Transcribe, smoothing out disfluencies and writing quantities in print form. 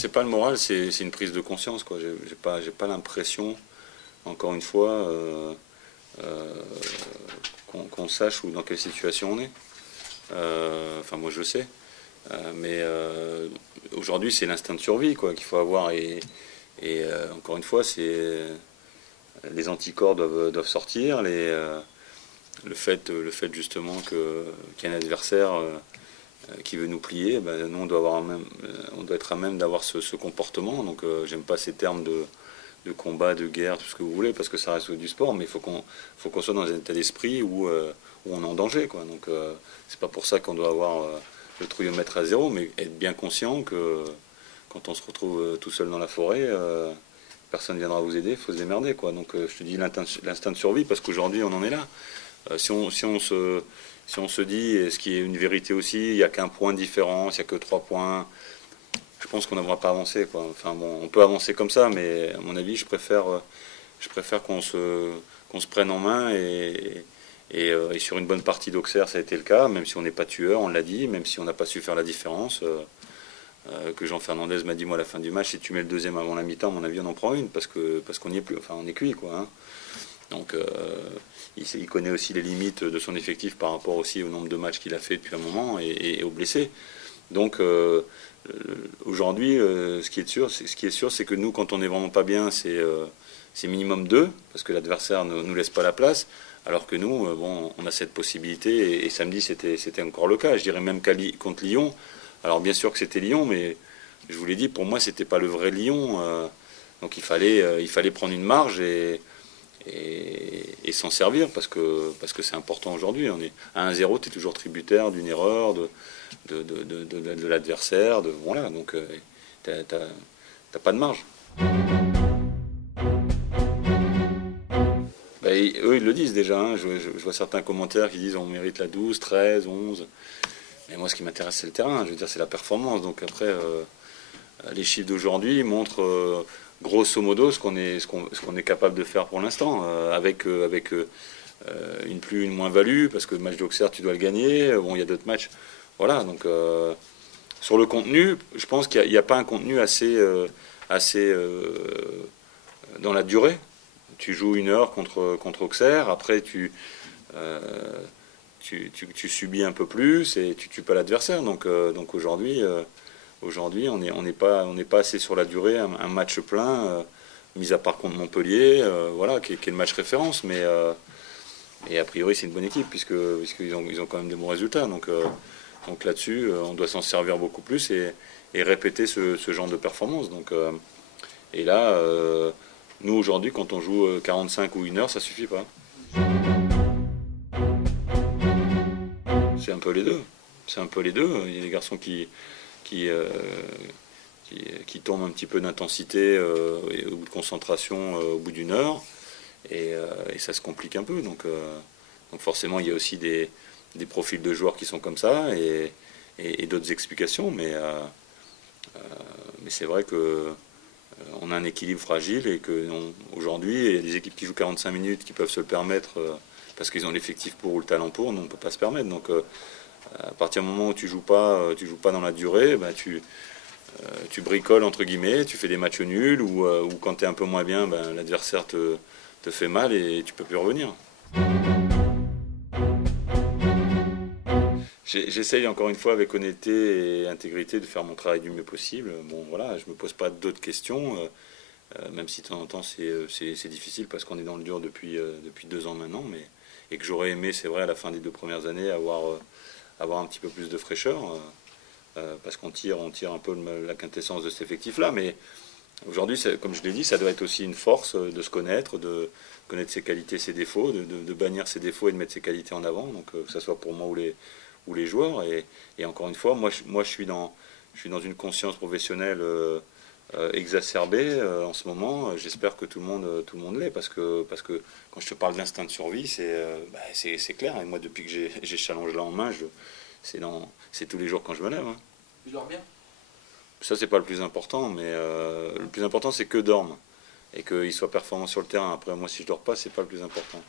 c'est pas le moral, c'est une prise de conscience, quoi. J'ai pas l'impression, encore une fois, qu'on sache dans quelle situation on est. Enfin, moi je sais. Mais aujourd'hui, c'est l'instinct de survie, quoi, qu'il faut avoir. Et encore une fois, les anticorps doivent sortir. Le fait justement qu'il y ait un adversaire qui veut nous plier, ben, nous on doit être à même d'avoir ce comportement. Donc j'aime pas ces termes de combat, de guerre, tout ce que vous voulez, parce que ça reste du sport, mais il faut qu'on soit dans un état d'esprit où on est en danger, quoi. Donc c'est pas pour ça qu'on doit avoir le trouillomètre à zéro, mais être bien conscient que quand on se retrouve tout seul dans la forêt, personne ne viendra vous aider, il faut se démerder, quoi. Donc je te dis l'instinct de survie, parce qu'aujourd'hui on en est là. Si on se dit, et ce qui est une vérité aussi, il n'y a qu'un point de différence, il n'y a que 3 points, je pense qu'on n'aura pas avancé, quoi. Enfin bon, on peut avancer comme ça, mais à mon avis, je préfère qu'on se prenne en main et sur une bonne partie d'Auxerre, ça a été le cas, même si on n'est pas tueur, on l'a dit, même si on n'a pas su faire la différence. Que Jean Fernandez m'a dit, moi, à la fin du match, si tu mets le deuxième avant la mi-temps, à mon avis, on en prend une, parce qu'on n'y est plus, enfin, on est cuit, quoi. Hein. Donc, il connaît aussi les limites de son effectif par rapport aussi au nombre de matchs qu'il a fait depuis un moment et aux blessés. Donc, aujourd'hui, ce qui est sûr, c'est que nous, quand on n'est vraiment pas bien, c'est minimum 2, parce que l'adversaire ne nous laisse pas la place. Alors que nous, bon, on a cette possibilité, et samedi c'était encore le cas. Je dirais même contre Lyon. Alors bien sûr que c'était Lyon, mais je vous l'ai dit, pour moi c'était pas le vrai Lyon. Donc il fallait prendre une marge et s'en servir, parce que c'est important aujourd'hui. On est à 1-0, tu es toujours tributaire d'une erreur de l'adversaire. Voilà, donc t'as pas de marge. Ben, eux, ils le disent déjà. Hein. Je vois certains commentaires qui disent on mérite la 12, 13, 11. Mais moi, ce qui m'intéresse, c'est le terrain. Je veux dire, c'est la performance. Donc après, les chiffres d'aujourd'hui montrent grosso modo ce qu'on est capable de faire pour l'instant, avec une plus, une moins-value, parce que le match d'Auxerre, tu dois le gagner. Bon, il y a d'autres matchs. Voilà, donc sur le contenu, je pense qu'il n'y a pas un contenu assez dans la durée. Tu joues 1 heure contre Auxerre, après tu subis un peu plus et tu tues pas l'adversaire. Donc aujourd'hui, on n'est pas assez sur la durée. Un match plein, mis à part contre Montpellier, voilà, qui est le match référence. Mais et a priori, c'est une bonne équipe puisqu'ils ont quand même des bons résultats. Donc là-dessus, on doit s'en servir beaucoup plus et répéter ce genre de performance. Donc et là. Nous, aujourd'hui, quand on joue 45 ou 1 heure, ça suffit pas. C'est un peu les deux. C'est un peu les deux. Il y a des garçons qui tombent un petit peu d'intensité ou de concentration au bout d'1 heure. Et ça se complique un peu. Donc forcément, il y a aussi des profils de joueurs qui sont comme ça et d'autres explications. Mais c'est vrai que on a un équilibre fragile et qu'aujourd'hui, il y a des équipes qui jouent 45 minutes qui peuvent se le permettre parce qu'ils ont l'effectif pour ou le talent pour. Nous, on ne peut pas se permettre. Donc, à partir du moment où tu joues pas dans la durée, ben, tu bricoles, entre guillemets, tu fais des matchs nuls ou quand tu es un peu moins bien, ben, l'adversaire te fait mal et tu peux plus revenir. J'essaye encore une fois avec honnêteté et intégrité de faire mon travail du mieux possible. Bon voilà, je me pose pas d'autres questions, même si de temps en temps c'est difficile parce qu'on est dans le dur depuis 2 ans maintenant, et que j'aurais aimé, c'est vrai, à la fin des 2 premières années avoir un petit peu plus de fraîcheur, parce qu'on tire un peu la quintessence de cet effectif-là, mais aujourd'hui, comme je l'ai dit, ça doit être aussi une force de se connaître, de connaître ses qualités, ses défauts, de bannir ses défauts et de mettre ses qualités en avant, donc que ce soit pour moi ou les joueurs. Et encore une fois, moi je suis dans une conscience professionnelle exacerbée en ce moment. J'espère que tout le monde l'est, parce que quand je te parle d'instinct de survie, c'est clair. Et moi, depuis que j'ai ce challenge-là en main, c'est tous les jours quand je me lève. Hein. Tu dors bien? Ça, c'est pas le plus important, mais le plus important, c'est que dorment et qu'ils soient performants sur le terrain. Après, moi, si je dors pas, c'est pas le plus important.